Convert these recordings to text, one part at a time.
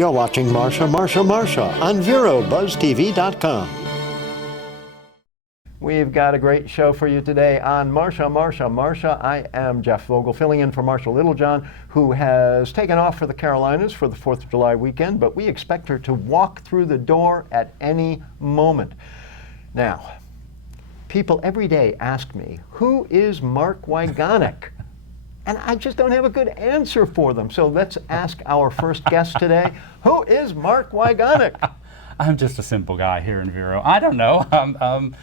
You're watching Marsha on VeroBuzzTV.com. We've got a great show for you today on Marsha. I am Jeff Vogel, filling in for Marsha Littlejohn, who has taken off for the Carolinas for the 4th of July weekend, but we expect her to walk through the door at any moment. Now, people every day ask me, who is Mark Wygonik? And I just don't have a good answer for them. So let's ask our first guest today. Who is Mark Wygonik? I'm just a simple guy here in Vero. I don't know. I mean,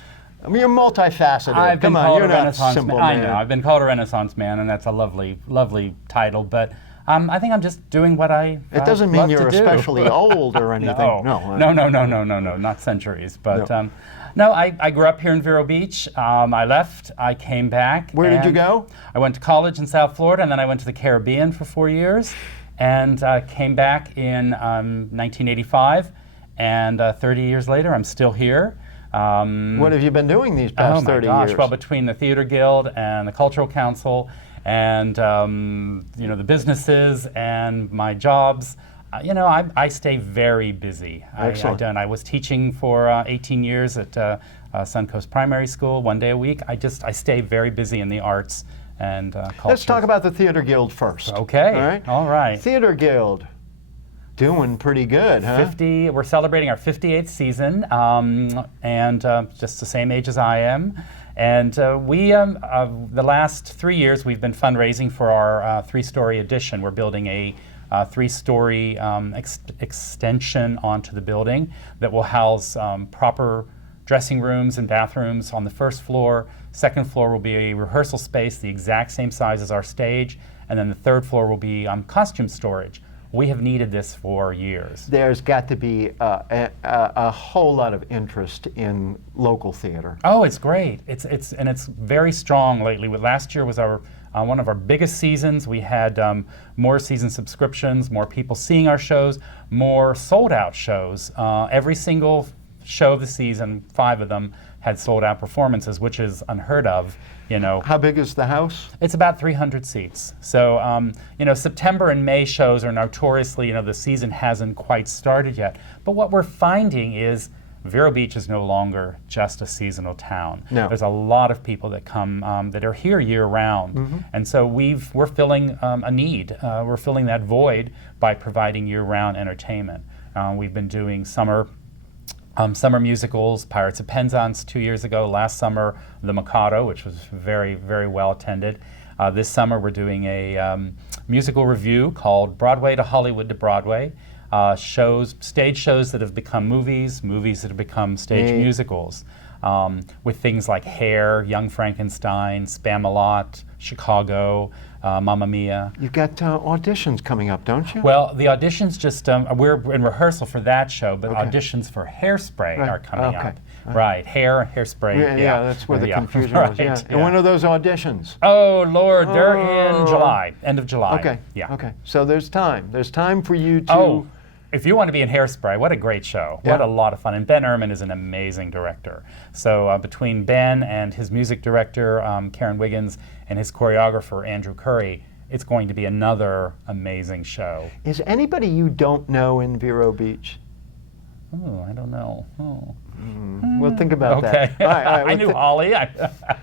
you're multifaceted. I've been Come on, called you're a not Renaissance simple man. man. I know. I've been called a Renaissance man, and that's a lovely, lovely title. But I think I'm just doing what I It doesn't mean love you're to do. especially old or anything. No, not centuries. But no, I grew up here in Vero Beach. I left. I came back. Where did you go? I went to college in South Florida, and then I went to the Caribbean for 4 years, and came back in 1985. And 30 years later, I'm still here. What have you been doing these past 30 years? Well, between the Theater Guild and the Cultural Council and the businesses and my jobs, I stay very busy. Excellent. I was teaching for 18 years at Suncoast Primary School, 1 day a week. I stay very busy in the arts and culture. Let's talk about the Theater Guild first. Okay. All right. Theater Guild. Doing pretty good, huh? We're celebrating our 58th season, and just the same age as I am. And the last 3 years, we've been fundraising for our 3-story addition. We're building a 3-story extension onto the building that will house proper dressing rooms and bathrooms on the first floor. Second floor will be a rehearsal space, the exact same size as our stage. And then the third floor will be costume storage. We have needed this for years. There's got to be a whole lot of interest in local theater. Oh, it's great. It's very strong lately. Last year was our one of our biggest seasons. We had more season subscriptions, more people seeing our shows, more sold-out shows. Every single show of the season, 5 of them, had sold-out performances, which is unheard of. How big is the house? It's about 300 seats. So, September and May shows are notoriously, the season hasn't quite started yet. But what we're finding is Vero Beach is no longer just a seasonal town. No. There's a lot of people that come that are here year-round. Mm-hmm. And so we're filling a need. We're filling that void by providing year-round entertainment. We've been doing summer musicals, Pirates of Penzance 2 years ago. Last summer, The Mikado, which was very, very well attended. This summer, we're doing a musical review called Broadway to Hollywood to Broadway. Stage shows that have become movies that have become stage musicals. With things like Hair, Young Frankenstein, Spam-A-Lot, Chicago, Mamma Mia. You've got auditions coming up, don't you? Well, the auditions we're in rehearsal for that show, but auditions for Hairspray are coming up. Right, Hairspray. Yeah, that's where the confusion was. Yeah. And when are those auditions? Oh, Lord, they're in July, end of July. Okay. Yeah. Okay. So there's time. There's time for you to. Oh, if you want to be in Hairspray, what a great show. Yeah. What a lot of fun. And Ben Ehrman is an amazing director. So between Ben and his music director, Karen Wiggins, and his choreographer, Andrew Curry, it's going to be another amazing show. Is anybody you don't know in Vero Beach? Oh, I don't know. Oh. Well, think about that. All right, I knew Holly.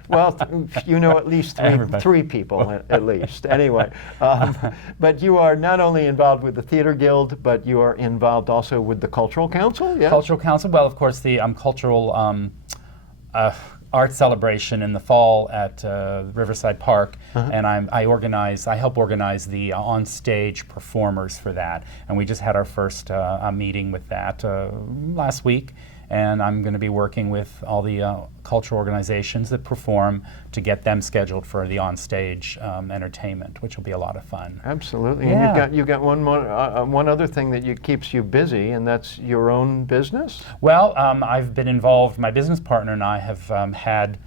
Well, you know at least three people, at least. Anyway, but you are not only involved with the Theater Guild, but you are involved also with the Cultural Council, yeah? Cultural Council, well, of course, the cultural art celebration in the fall at Riverside Park, and I help organize the on-stage performers for that. And we just had our first meeting with that last week. And I'm going to be working with all the cultural organizations that perform to get them scheduled for the on-stage entertainment, which will be a lot of fun. Absolutely. Yeah. And you've got one other thing that keeps you busy, and that's your own business? Well, I've been involved. My business partner and I have had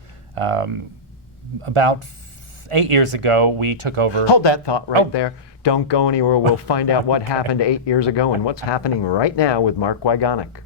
about 8 years ago, we took over. Hold that thought right there. Don't go anywhere. We'll find out what happened 8 years ago and what's happening right now with Mark Wygonik.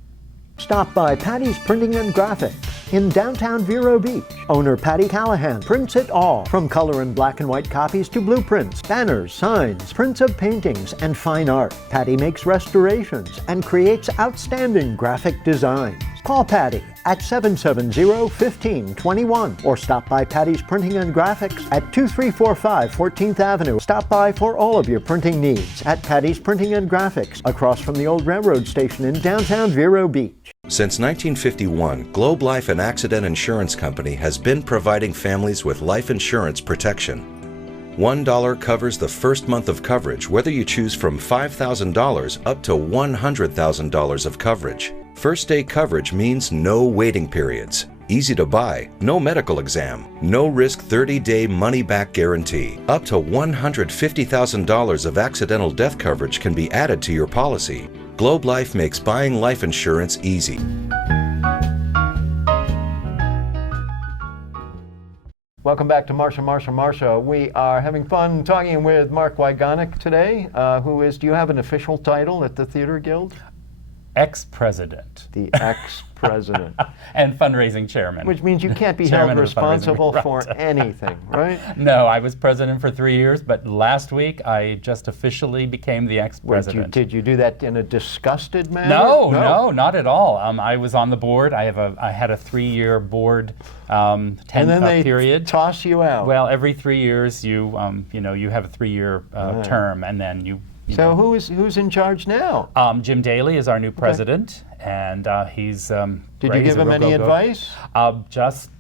Stop by Patty's Printing and Graphics in downtown Vero Beach. Owner Patty Callahan prints it all, from color and black and white copies to blueprints, banners, signs, prints of paintings, and fine art. Patty makes restorations and creates outstanding graphic designs. Call Patty at 770-1521 or stop by Patty's Printing and Graphics at 2345 14th Avenue. Stop by for all of your printing needs at Patty's Printing and Graphics across from the old railroad station in downtown Vero Beach. Since 1951, Globe Life and Accident Insurance Company has been providing families with life insurance protection. $1 covers the first month of coverage, whether you choose from $5,000 up to $100,000 of coverage. First day coverage means no waiting periods, easy to buy, no medical exam, no risk 30-day money-back guarantee. Up to $150,000 of accidental death coverage can be added to your policy. Globe Life makes buying life insurance easy. Welcome back to Marsha. We are having fun talking with Mark Wygonik today, who is, do you have an official title at the Theater Guild? Ex-president. The ex-president. And fundraising chairman. Which means you can't be Chairman held of the fundraising responsible group, for right. anything, right? No, I was president for 3 years, but last week I just officially became the ex-president. Did you do that in a disgusted manner? No, not at all. I was on the board. I had a 3-year board And then they period. toss you out. Well, every 3 years you have a 3-year term, and then you. So who's in charge now? Jim Daly is our new president, and he's. Did you give him any advice? Just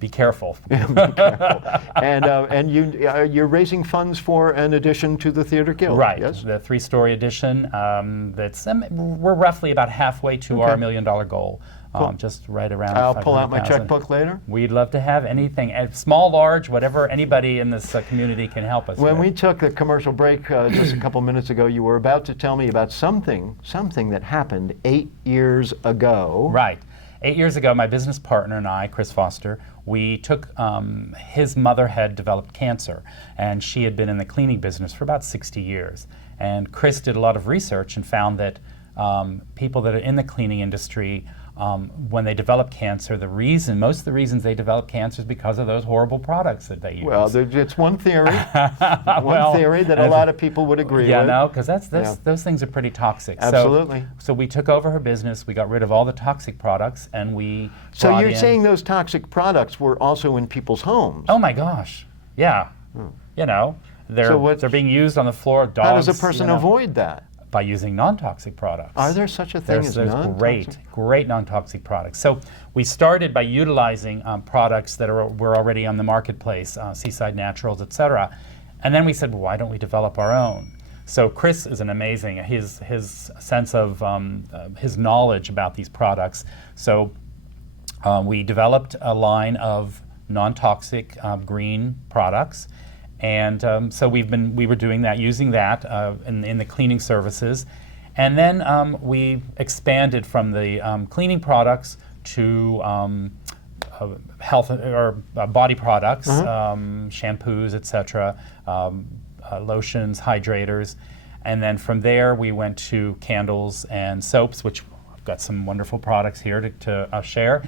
be careful. Be careful. And you're raising funds for an addition to the Theater Guild, Right. Yes. The 3-story addition. We're roughly about halfway to our $1 million goal. Just right around. I'll pull out my 500,000. checkbook later. We'd love to have anything, small, large, whatever anybody in this community can help us When with. we took a commercial break just a couple minutes ago, you were about to tell me about something that happened 8 years ago. Right. 8 years ago, my business partner and I, Chris Foster, we took, his mother had developed cancer, and she had been in the cleaning business for about 60 years. And Chris did a lot of research and found that people that are in the cleaning industry, when they develop cancer, most of the reasons they develop cancer is because of those horrible products that they use. Well, it's one theory, that a lot of people would agree with. Yeah, no, because those things are pretty toxic. Absolutely. So we took over her business. We got rid of all the toxic products, and we. So you're saying those toxic products were also in people's homes? Oh my gosh, yeah. They're being used on the floor of dogs. How does a person avoid that? By using non-toxic products. Are there such a thing as non-toxic? Great non-toxic products. So we started by utilizing products that were already on the marketplace, Seaside Naturals, etc. And then we said, well, why don't we develop our own? So Chris is his sense of his knowledge about these products. So we developed a line of non-toxic green products. And so we were doing that, using that in the cleaning services. And then we expanded from the cleaning products to health or body products, shampoos, etc., lotions, hydrators. And then from there we went to candles and soaps, which I've got some wonderful products here to share.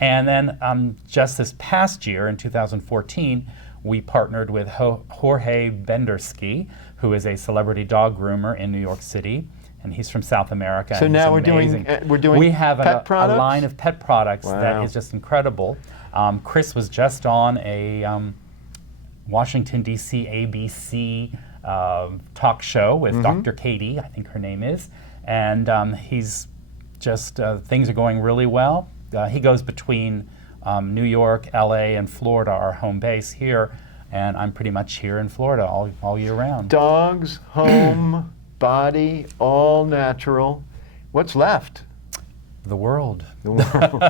And then just this past year, in 2014, we partnered with Jorge Bendersky, who is a celebrity dog groomer in New York City, and he's from South America. So now we're doing we have pet a line of pet products Wow. that is just incredible. Chris was just on a Washington D.C. ABC talk show with Dr. Katie, I think her name is, and he's just things are going really well. He goes between New York, LA, and Florida, our home base here, and I'm pretty much here in Florida all year round. Dogs, home, body, all natural. What's left? The world. The world.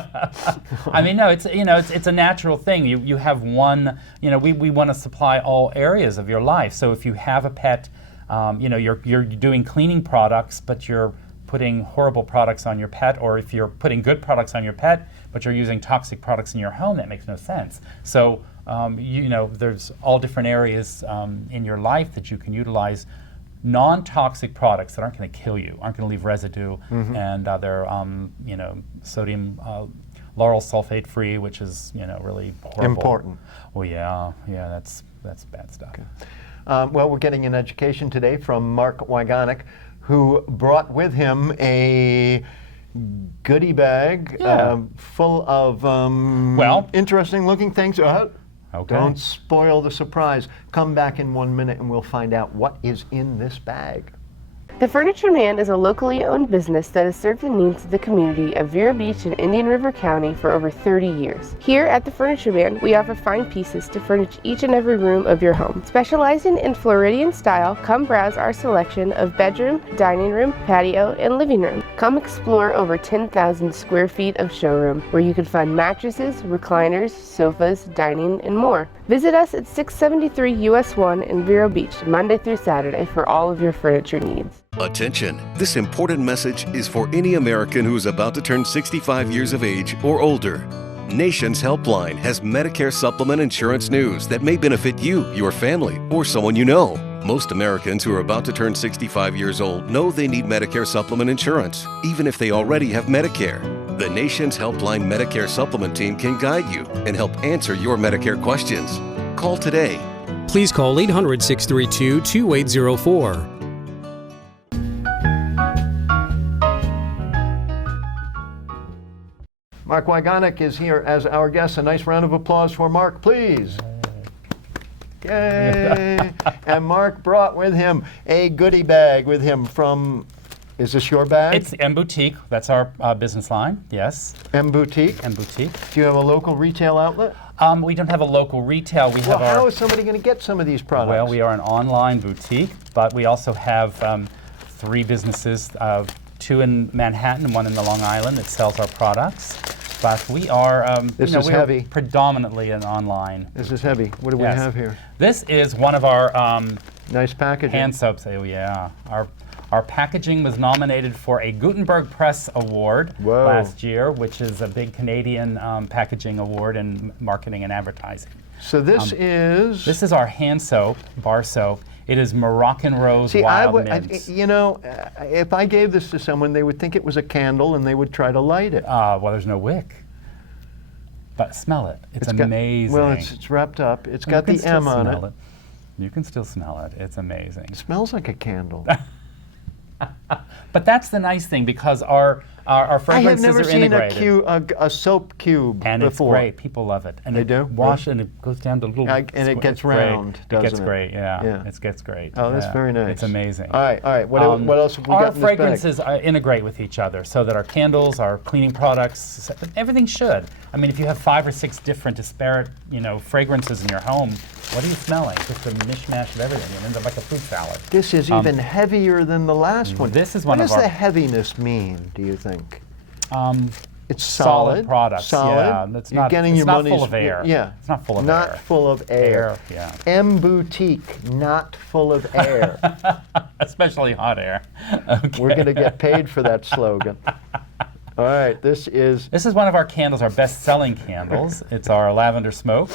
I mean, no, it's a natural thing. You have one. We want to supply all areas of your life. So if you have a pet, you're doing cleaning products, but you're putting horrible products on your pet, or if you're putting good products on your pet, but you're using toxic products in your home, that makes no sense. So, there's all different areas in your life that you can utilize non-toxic products that aren't going to kill you, aren't going to leave residue, and they're sodium lauryl sulfate free, which is really horrible. Important. Well, yeah, that's bad stuff. Okay. Well, we're getting an education today from Mark Wygonik, who brought with him a goodie bag full of interesting looking things. Okay. Don't spoil the surprise. Come back in 1 minute and we'll find out what is in this bag. The Furniture Man is a locally owned business that has served the needs of the community of Vero Beach and Indian River County for over 30 years. Here at the Furniture Man, we offer fine pieces to furnish each and every room of your home. Specializing in Floridian style, come browse our selection of bedroom, dining room, patio, and living room. Come explore over 10,000 square feet of showroom where you can find mattresses, recliners, sofas, dining, and more. Visit us at 673 US 1 in Vero Beach, Monday through Saturday for all of your furniture needs. Attention! This important message is for any American who is about to turn 65 years of age or older. Nation's Helpline has Medicare supplement insurance news that may benefit you, your family, or someone you know. Most Americans who are about to turn 65 years old know they need Medicare supplement insurance, even if they already have Medicare. The Nation's Helpline Medicare supplement team can guide you and help answer your Medicare questions. Call today. Please call 800-632-2804. Mark Wygonik is here as our guest. A nice round of applause for Mark, please. Yay! And Mark brought with him a goodie bag with him from, is this your bag? It's M Boutique. That's our business line. Yes. M Boutique. M Boutique. Do you have a local retail outlet? We don't have a local retail. We Well, have how is somebody going to get some of these products? Well, we are an online boutique, but we also have 3 businesses, 2 in Manhattan and 1 in the Long Island that sells our products. But we are, This is heavy. Predominantly an online. This is heavy. What do we have here? This is one of our Nice packaging. hand soaps. Oh yeah, our packaging was nominated for a Gutenberg Press Award last year, which is a big Canadian packaging award in marketing and advertising. So this is... This is our hand soap, bar soap. It is Moroccan Rose Wild Mint. If I gave this to someone, they would think it was a candle and they would try to light it. Well, there's no wick. But smell it. It's amazing. Well, it's wrapped up. It's got the M on it. You can still smell it. It's amazing. It smells like a candle. But that's the nice thing, because our fragrances are integrated. I have never seen a soap cube and before. It's great. People love it. And they do? Wash it and it goes down to little... and it gets round, doesn't it? It gets great, yeah. It gets great. Oh, that's very nice. It's amazing. All right. What else have we got in this bag? Our fragrances integrate with each other, so that our candles, our cleaning products, everything should. I mean, if you have 5 or 6 different disparate, fragrances in your home, what are you smelling? Just a mishmash of everything. It ends up like a fruit salad. This is even heavier than the last one. This is one of of What our... does the heaviness mean, do you think? It's solid products. Solid. Yeah, it's You're not, getting it's your not money's full of air. Yeah. It's not full of not air. Not full of air. Yeah. M Boutique, not full of air. Especially hot air. Okay. We're going to get paid for that slogan. All right, this is one of our candles, our best-selling candles. It's our lavender smoke.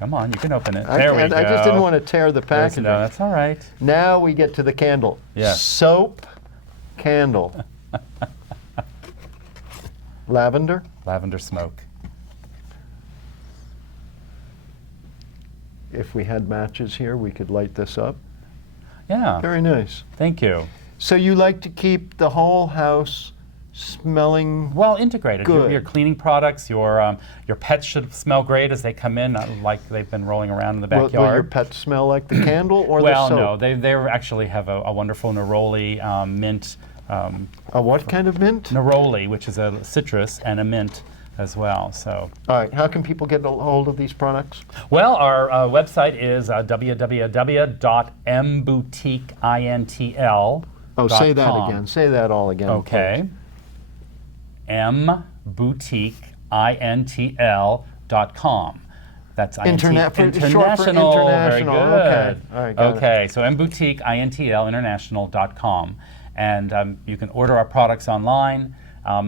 Come on, you can open it. There we go. I just didn't want to tear the packaging. No, that's all right. Now we get to the candle. Yes. Soap candle. Lavender? Lavender smoke. If we had matches here, we could light this up. Yeah. Very nice. Thank you. So you like to keep the whole house smelling well integrated. Good. Your cleaning products, your pets should smell great as they come in, like they've been rolling around in the backyard. Will your pets smell like the candle or the soap? Well, no, they actually have a wonderful neroli mint. A what kind of mint? Neroli, which is a citrus, and a mint as well. So. All right. How can people get a hold of these products? Well, our website is www.mboutiqueintl.com. Oh, say that again. Say that all again. Okay. mboutiqueintl.com. That's international. Short for international. Very good. Okay. All right. Okay. So mboutiqueintl.international.com, and you can order our products online.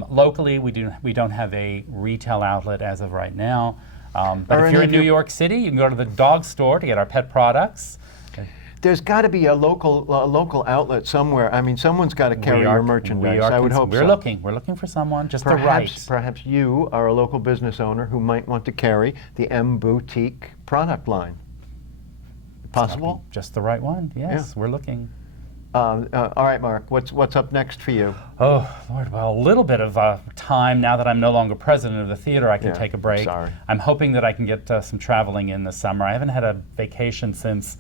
Locally, we don't have a retail outlet as of right now. But if you're in New York City, you can go to the dog store to get our pet products. There's got to be a local outlet somewhere. I mean, someone's got to carry your merchandise. I would hope we're so. We're looking for someone, just the right. Perhaps you are a local business owner who might want to carry the M Boutique product line. Possible? Just the right one. Yes, Yeah. we're looking. All right, Mark. What's up next for you? Oh, Lord, well, a little bit of time now that I'm no longer president of the theater, I can take a break. Sorry. I'm hoping that I can get some traveling in this summer. I haven't had a vacation since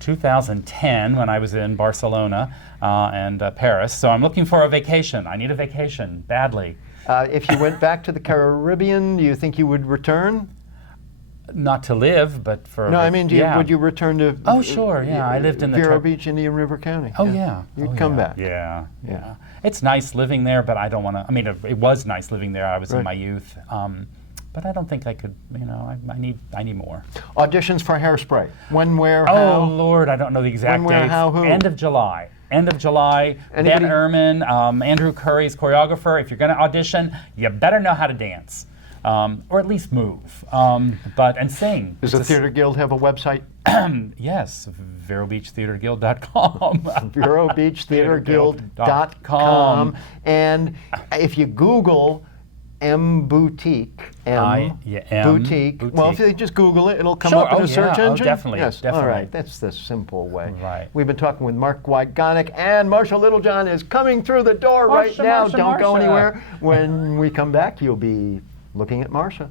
2010 when I was in Barcelona and Paris, so I'm looking for a vacation. I need a vacation badly. If you went back to the Caribbean, do you think you would return? Not to live, but for... No, I mean, would you return to... Oh, sure, yeah. I lived in the... Vero Beach, Indian River County. Oh, yeah. You'd come back. Yeah. It's nice living there, but I don't want to... I mean, it was nice living there. I was in my youth. But I don't think I could, I need more. Auditions for Hairspray. When, where, how? Oh, Lord, I don't know the exact When, where, dates. how, who? End of July. End of July. Anybody? Ben Ehrman, Andrew Curry's choreographer. If you're going to audition, you better know how to dance. Or at least move, and sing. Does the Theater Guild have a website? Yes, VeroBeachTheaterGuild.com. VeroBeachTheaterGuild.com. And if you Google M Boutique, Boutique. Well, if you just Google it, it'll come up in a search engine. Definitely. Yes, definitely. all right. That's the simple way. Right. We've been talking with Mark Wygonik, and Marsha Littlejohn is coming through the door right now. Don't go anywhere. When we come back, you'll be looking at Marsha.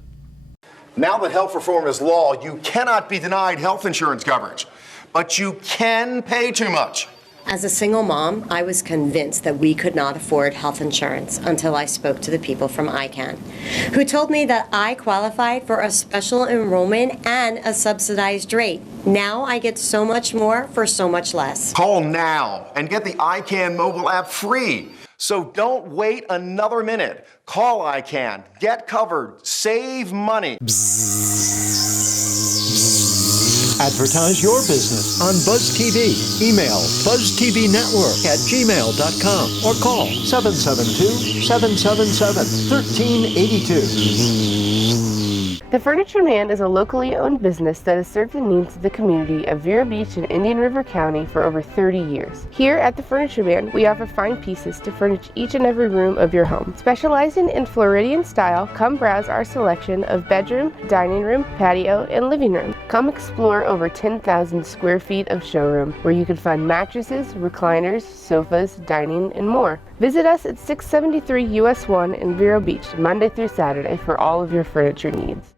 Now that health reform is law, you cannot be denied health insurance coverage, but you can pay too much. As a single mom, I was convinced that we could not afford health insurance until I spoke to the people from I.R.C, who told me that I qualified for a special enrollment and a subsidized rate. Now I get so much more for so much less. Call now and get the I.R.C mobile app free. So don't wait another minute. Call I.R.C, get covered, save money. Advertise your business on Buzz TV. Email buzztvnetwork@gmail.com or call 772-777-1382. The Furniture Man is a locally owned business that has served the needs of the community of Vero Beach and Indian River County for over 30 years. Here at the Furniture Man, we offer fine pieces to furnish each and every room of your home. Specializing in Floridian style, come browse our selection of bedroom, dining room, patio, and living room. Come explore over 10,000 square feet of showroom, where you can find mattresses, recliners, sofas, dining, and more. Visit us at 673 US 1 in Vero Beach, Monday through Saturday, for all of your furniture needs.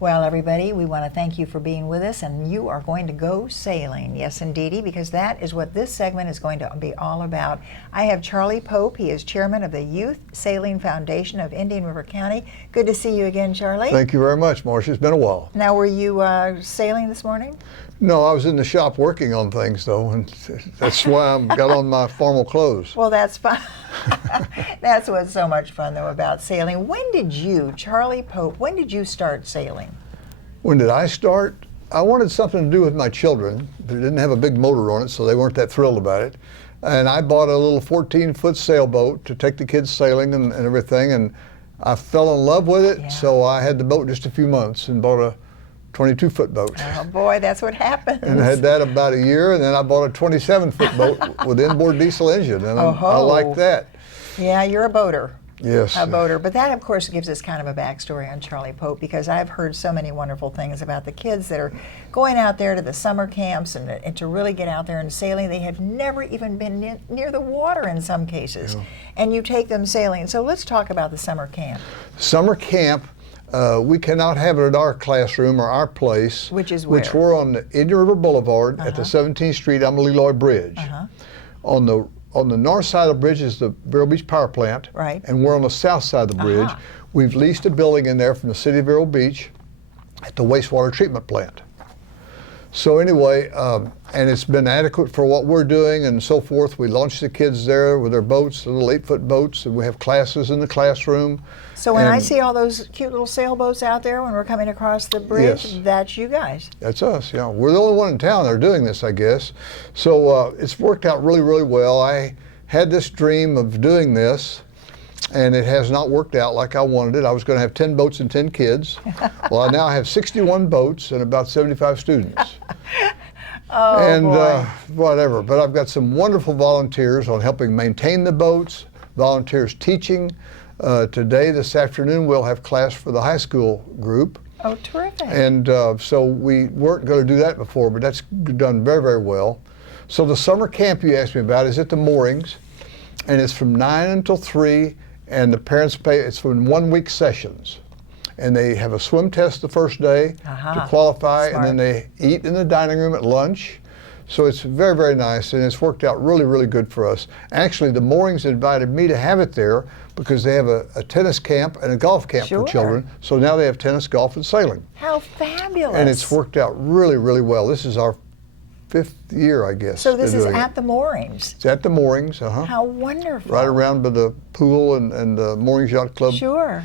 Well, everybody, we want to thank you for being with us, and you are going to go sailing. Yes, indeedy, because that is what this segment is going to be all about. I have Charlie Pope. He is chairman of the Youth Sailing Foundation of Indian River County. Good to see you again, Charlie. Thank you very much, Marcia. It's been a while. Now, were you sailing this morning? No, I was in the shop working on things, though, and that's why I got on my formal clothes. Well, that's fun. That's what's so much fun, though, about sailing. When did you, Charlie Pope, when did you start sailing? When did I start? I wanted something to do with my children, but it didn't have a big motor on it, so they weren't that thrilled about it. And I bought a little 14-foot sailboat to take the kids sailing and everything, and I fell in love with it, so I had the boat just a few months and bought a 22-foot boat. Oh boy, that's what happens. And I had that about a year, and then I bought a 27-foot boat with inboard diesel engine, and I like that. Yeah, you're a boater. Yes. A boater. But that, of course, gives us kind of a backstory on Charlie Pope, because I've heard so many wonderful things about the kids that are going out there to the summer camps and to really get out there and sailing. They have never even been near the water in some cases. Yeah. And you take them sailing. So let's talk about the summer camp. Summer camp. We cannot have it at our classroom or our place. Which is where? Which we're on the Indian River Boulevard at the 17th Street Leloy Bridge. On the north side of the bridge is the Vero Beach Power Plant. Right. And we're on the south side of the bridge. We've leased a building in there from the city of Vero Beach at the wastewater treatment plant. So anyway, and it's been adequate for what we're doing and so forth. We launch the kids there with their boats, the little 8-foot boats, and we have classes in the classroom. So when I see all those cute little sailboats out there when we're coming across the bridge, that's you guys. That's us, yeah. We're the only one in town that are doing this, I guess. So it's worked out really, really well. I had this dream of doing this, and it has not worked out like I wanted it. I was going to have 10 boats and 10 kids. Well, I now have 61 boats and about 75 students. Oh, and boy. whatever. But I've got some wonderful volunteers on helping maintain the boats, volunteers teaching. Today, this afternoon, we'll have class for the high school group. Oh, terrific. And so we weren't going to do that before, but that's done very, very well. So the summer camp you asked me about is at the moorings, and it's from 9 until 3, and the parents pay, it's from 1 week sessions. And they have a swim test the first day to qualify, Smart. and then they eat in the dining room at lunch. So it's very, very nice, and it's worked out really, really good for us. Actually, the moorings invited me to have it there because they have a tennis camp and a golf camp for children. So now they have tennis, golf, and sailing. How fabulous. And it's worked out really, really well. This is our 5th year, I guess. So this is doing at it. the moorings. It's at the moorings, How wonderful. right around by the pool and the Moorings Yacht Club. Sure.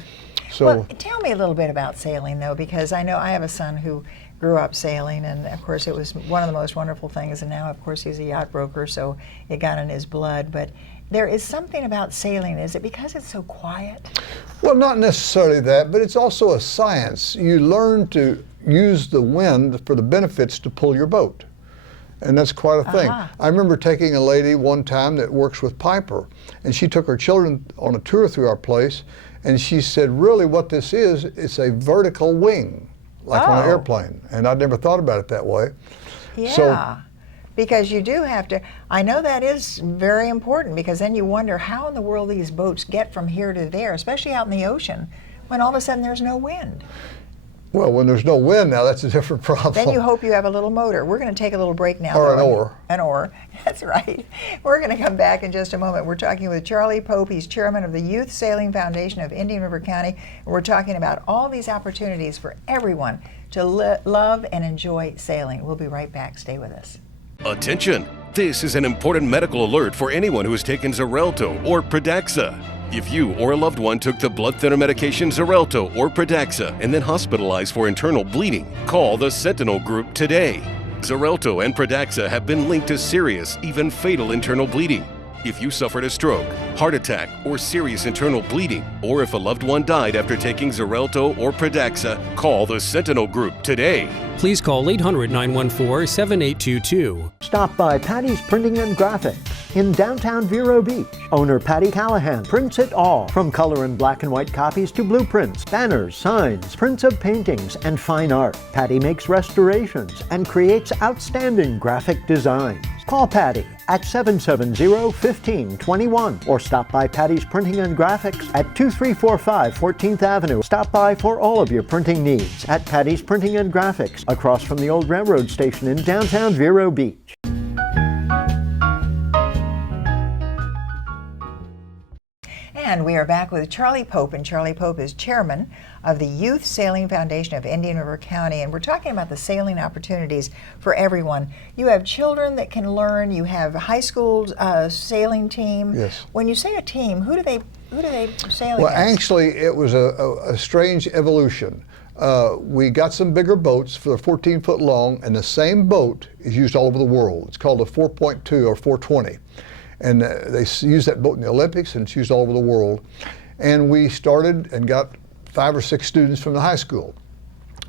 So, Well, tell me a little bit about sailing, though, because I know I have a son who grew up sailing, and of course it was one of the most wonderful things, and now of course he's a yacht broker, so it got in his blood. But there is something about sailing. Is it because it's so quiet? well, not necessarily that, but it's also a science. You learn to use the wind for the benefits to pull your boat. And that's quite a thing. I remember taking a lady one time that works with Piper, and she took her children on a tour through our place, and she said, really what this is, it's a vertical wing, like on an airplane. And I'd never thought about it that way. Yeah. So, because you do have to, I know that is very important, because then you wonder how in the world these boats get from here to there, especially out in the ocean, when all of a sudden there's no wind. well, when there's no wind now, that's a different problem. Then you hope you have a little motor. We're going to take a little break now. Or an though. oar. An oar, that's right. We're going to come back in just a moment. We're talking with Charlie Pope. He's chairman of the Youth Sailing Foundation of Indian River County. And we're talking about all these opportunities for everyone to love and enjoy sailing. We'll be right back. Stay with us. Attention! This is an important medical alert for anyone who has taken Xarelto or Pradaxa. If you or a loved one took the blood thinner medication Xarelto or Pradaxa and then hospitalized for internal bleeding, call the Sentinel Group today. Xarelto and Pradaxa have been linked to serious, even fatal internal bleeding. If you suffered a stroke, heart attack, or serious internal bleeding, or if a loved one died after taking Xarelto or Pradaxa, call the Sentinel Group today. Please call 800-914-7822. Stop by Patty's Printing and Graphics in downtown Vero Beach. Owner Patty Callahan prints it all, from color and black and white copies to blueprints, banners, signs, prints of paintings, and fine art. Patty makes restorations and creates outstanding graphic designs. Call Patty at 770-1521 or stop by Patty's Printing and Graphics at 2345 14th Avenue. Stop by for all of your printing needs at Patty's Printing and Graphics, across from the old railroad station in downtown Vero Beach. And we are back with Charlie Pope, and Charlie Pope is chairman of the Youth Sailing Foundation of Indian River County, and we're talking about the sailing opportunities for everyone. You have children that can learn, you have a high school sailing team. Yes. When you say a team, who do they sail Well, against? actually, it was a strange evolution. We got some bigger boats for 14 foot long, and the same boat is used all over the world. It's called a 4.2 or 420. And they use that boat in the Olympics, and it's used all over the world. And we started and got 5 or 6 students from the high school.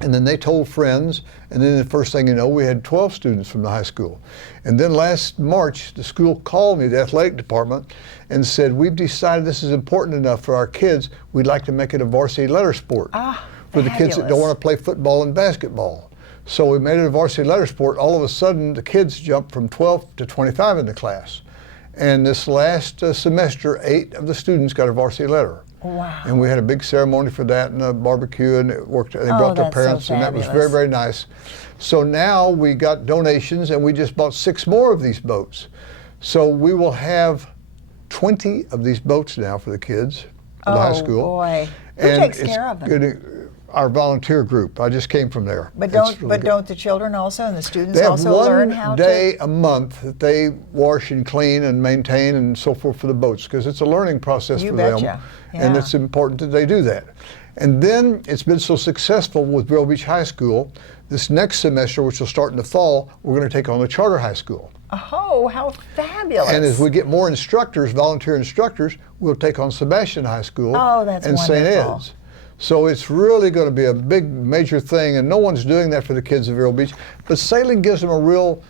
And then they told friends, and then the first thing you know, we had 12 students from the high school. And then last March, the school called me, the athletic department, and said, we've decided this is important enough for our kids, we'd like to make it a varsity letter sport for the kids that don't want to play football and basketball. So we made it a varsity letter sport. All of a sudden, the kids jumped from 12 to 25 in the class. And this last semester, 8 of the students got a varsity letter. Wow. And we had a big ceremony for that and a barbecue, and it worked. They brought their that's so parents, and that was very, fabulous. very nice. So now we got donations, and we just bought 6 more of these boats. So we will have 20 of these boats now for the kids for the high school. Oh boy, who And takes it's care of them? good. Our volunteer group. I just came from there. But It's really good. don't the children also and the students They have also learn how one day a month that they wash and clean and maintain and so forth for the boats, because it's a learning process You for them. betcha. And Yeah. it's important that they do that. And then it's been so successful with Vero Beach High School This next semester, which will start in the fall, we're going to take on the charter high school. Oh, how fabulous. And as we get more instructors, volunteer instructors, we'll take on Sebastian High School and St. Ed's. So it's really going to be a big, major thing, and no one's doing that for the kids of Vero Beach. But sailing gives them a real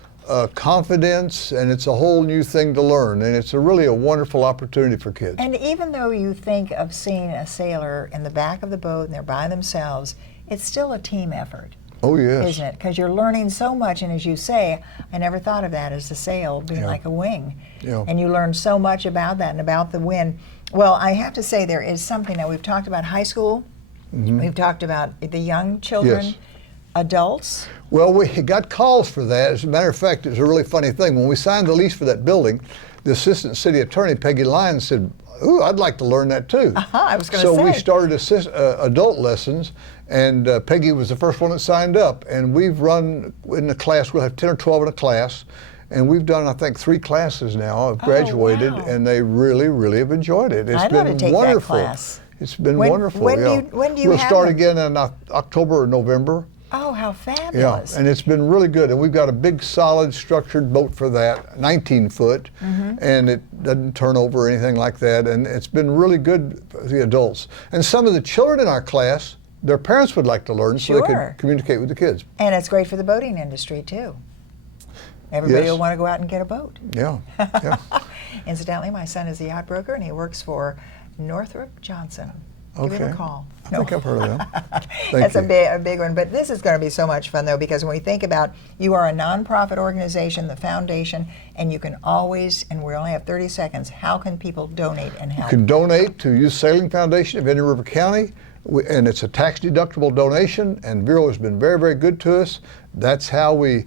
confidence, and it's a whole new thing to learn, and it's really a wonderful opportunity for kids. And even though you think of seeing a sailor in the back of the boat and they're by themselves, it's still a team effort. Oh, yes. Isn't it? Because you're learning so much, and as you say, I never thought of that as the sail being like a wing. Yeah. And you learn so much about that and about the wind. Well, I have to say there is something. Now, we've talked about high school. We've talked about the young children. Yes. Adults? Well, we got calls for that. As a matter of fact, it was a really funny thing. When we signed the lease for that building, the assistant city attorney, Peggy Lyons, said, "Ooh, I'd like to learn that too." I was going to say. So we started adult lessons, and Peggy was the first one that signed up. And we've run in the class, we'll have 10 or 12 in a class, and we've done, I think, 3 classes now, have graduated, and they really, really have enjoyed it. It's I'd been love to take wonderful. that class. It's been When- wonderful. when do yeah. you- when do you We'll have start them? again in October or November. Oh, how Yeah, fabulous. and it's been really good. And we've got a big, solid, structured boat for that, 19 foot, and it doesn't turn over or anything like that. And it's been really good for the adults. And some of the children in our class, their parents would like to learn so they Sure. could communicate with the kids. And it's great for the boating industry, too. Everybody Yes. will want to go out and get a boat. Yeah, yeah. Incidentally, my son is a yacht broker, and he works for Northrop Johnson. Give him a Okay. call. I think I've heard of them. That's you. a big one. But this is going to be so much fun, though, because when we think about you are a nonprofit organization, the foundation, and you can always, and we only have 30 seconds, how can people donate and help? You can donate to Youth Sailing Foundation of Indian River County, and it's a tax-deductible donation, and Vero has been very, very good to us. That's how we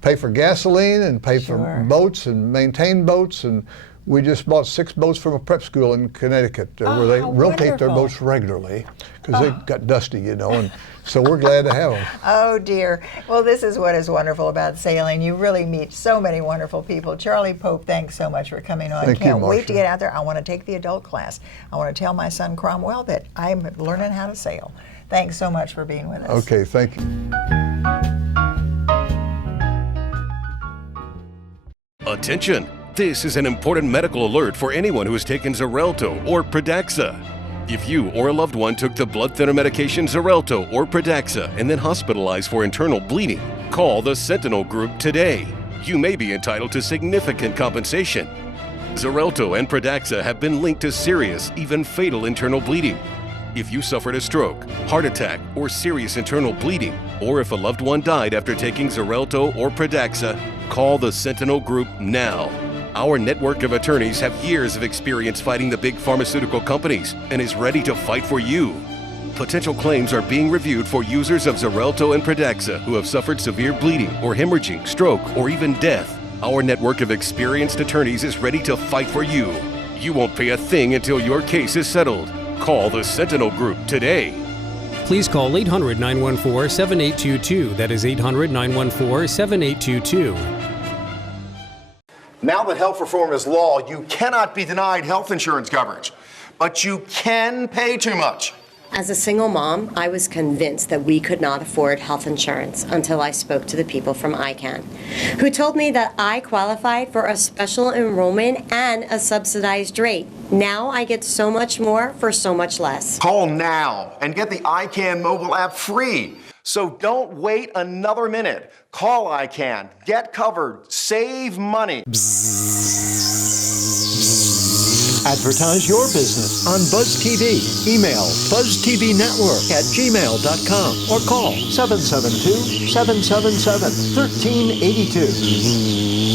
pay for gasoline and pay for boats and maintain boats, and we just bought 6 boats from a prep school in Connecticut where they how rotate their wonderful. boats regularly because they got dusty, you know, and so we're glad to have them. Oh dear. Well, this is what is wonderful about sailing. You really meet so many wonderful people. Charlie Pope, thanks so much for coming on. Thank you, Can't wait Marcia. to get out there. I want to take the adult class. I want to tell my son Cromwell that I'm learning how to sail. Thanks so much for being with us. Okay, thank you. Attention! This is an important medical alert for anyone who has taken Xarelto or Pradaxa. If you or a loved one took the blood thinner medication Xarelto or Pradaxa and then hospitalized for internal bleeding, call the Sentinel Group today. You may be entitled to significant compensation. Xarelto and Pradaxa have been linked to serious, even fatal internal bleeding. If you suffered a stroke, heart attack, or serious internal bleeding, or if a loved one died after taking Xarelto or Pradaxa, call the Sentinel Group now. Our network of attorneys have years of experience fighting the big pharmaceutical companies and is ready to fight for you. Potential claims are being reviewed for users of Xarelto and Pradaxa who have suffered severe bleeding or hemorrhaging, stroke, or even death. Our network of experienced attorneys is ready to fight for you. You won't pay a thing until your case is settled. Call the Sentinel Group today. Please call 800-914-7822. That is 800-914-7822. Now that health reform is law, you cannot be denied health insurance coverage, but you can pay too much. As a single mom, I was convinced that we could not afford health insurance until I spoke to the people from I.R.C, who told me that I qualified for a special enrollment and a subsidized rate. Now I get so much more for so much less. Call now and get the I.R.C mobile app free. So don't wait another minute. Call I.R.C, get covered, save money. Advertise your business on Buzz TV. Email buzztvnetwork@gmail.com or call 772-777-1382.